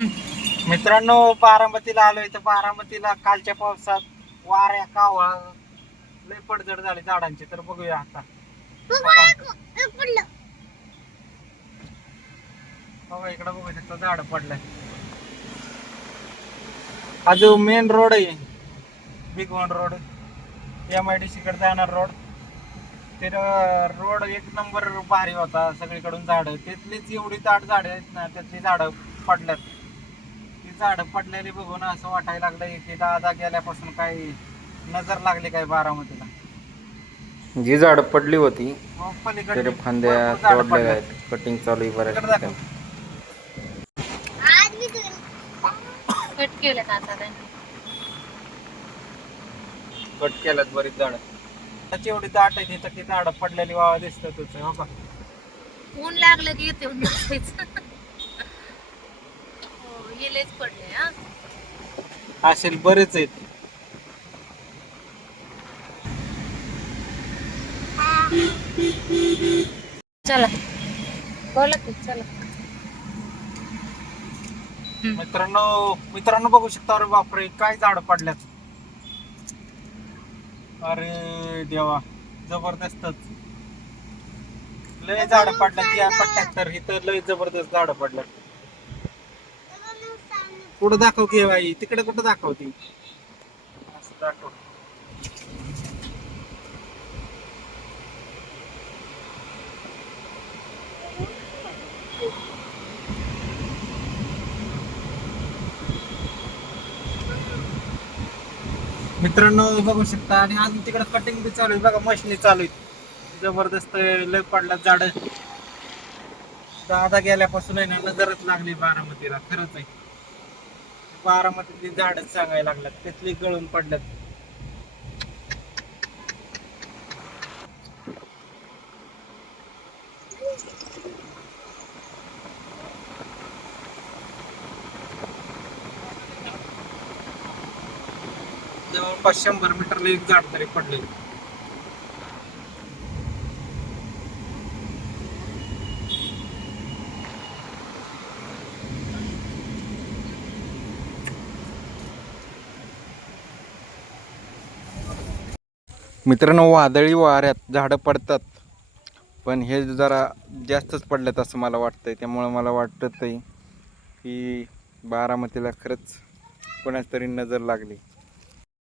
मित्रांनो, बारामतीला आलोय तर बारामतीला कालच्या पावसात वाऱ्या कावळा लय पडझड झाली झाडांची. तर बघूया आता. बघा इकडे बघू शकता झाड पडलंय. हा जो मेन रोड आहे बिग वन रोड, MIDC कडे जाणार रोड, ते रोड एक नंबर भारी होता. सगळीकडून झाडं, तिथलीच एवढी दाट झाडं आहेत ना, त्यातली झाडं पडल्यात. ती झाडं पडलेली बघून असं वाटायला लागलंय की दादा गेल्यापासून काही नजर लागली काय बारामतीला. जी झाडं पडली होती पलीकडे त्याच्या बी फांद्या भरपूर झाडं तोडलेल्या पडल्यात. आहेत. कटिंग चालू आहे बऱ्याच तिकडे दाखव. ठिकाणी. कट केलं का आता त्यांनी? कट केल्यात बरीच झाडं. त्याची एवढी दाट आहे तिथं, ती झाडं पडलेली वावा दिसतं तुझं. हो का? ऊन लागलं की येते ऊन बसायचं. हो, येलेच पडले हा. असेल बरेच आहेत. चला बोला की चला. मित्रांनो बघू शकता. अरे बापरे, काय झाडं पडल्यात. अरे देवा, जबरदस्तच लय झाडं पडल्यात या पट्ट्यात. तर इथं लय जबरदस्त झाडं पडल्यात. कुठं दाखव की बाई, तिकडे कुठं दाखवती, असं दाखव. मित्रांनो बघू शकता. आणि अजून तिकडे कटिंग बी चालू आहे बघा, मशिनी चालू आहेत. जबरदस्त लय पडल्यात झाड. दादा गेल्यापासून आहे ना नजरच लागली बारामतीला. खरंच आहे, बारामतीतली झाडच सांगायला लागल्यात, तिथली गळून पडल्यात. जवळपास 100 मीटरला एक झाड तरी पडले. मित्रांनो, वादळी वाऱ्यात झाडं पडतात, पण हे जरा जास्तच पडलेत असं मला वाटतंय. त्यामुळं मला वाटत आहे की बारामतीला खरंच कोणाच तरी नजर लागली.